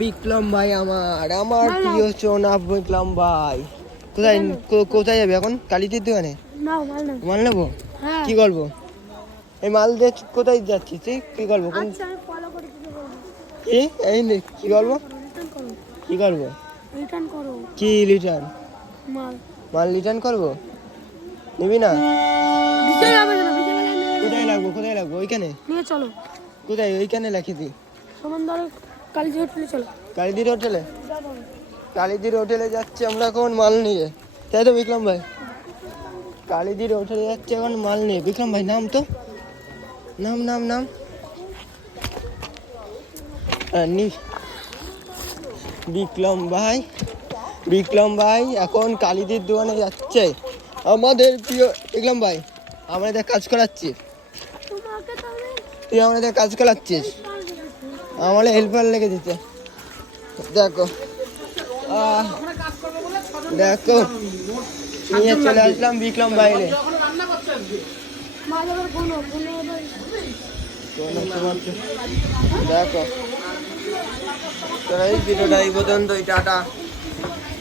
বিক্রম ভাই আমার আমার প্রিয় সোনা বিক্রম ভাই। কোথায় কোথায় যাবে এখন? কালীদের দোকানে মাল নেবো। কি করবো এই মাল দিয়ে? কোথায় যাচ্ছিস তুই? কি করবো? কি এই কি করবো? কি করবো? কি রিটার্ন? মাল রিটার্ন করবো? নিবি না? কোথায় লাগবো? কোথায় লাগবো? ওইখানে নিয়ে চলো। কোথায়? ওইখানে রাখি তুই কালীদির হোটেলে চলো। কালীদির হোটেলে? কালীদির হোটেলে যাচ্ছে আমরা এখন মাল নিয়ে, তাই তো বিক্রম ভাই? কালীদির হোটেলে যাচ্ছে এখন মাল নিয়ে। বিক্রম ভাই নাম তো, নাম নাম নাম বিক্রম ভাই। বিক্রম ভাই এখন কালীদির দোকানে যাচ্ছে। আমাদের প্রিয় বিক্রম ভাই আমাদের কাজ করাচ্ছিস তুই, আমাদের কাজ করাচ্ছিস, আমার হেল্পার লেগে দিতে। দেখো দেখো নিয়ে চলে আসলাম বিক্রম বাইরে। দেখো এই ভিডিওটা এই পর্যন্তই, টাটা।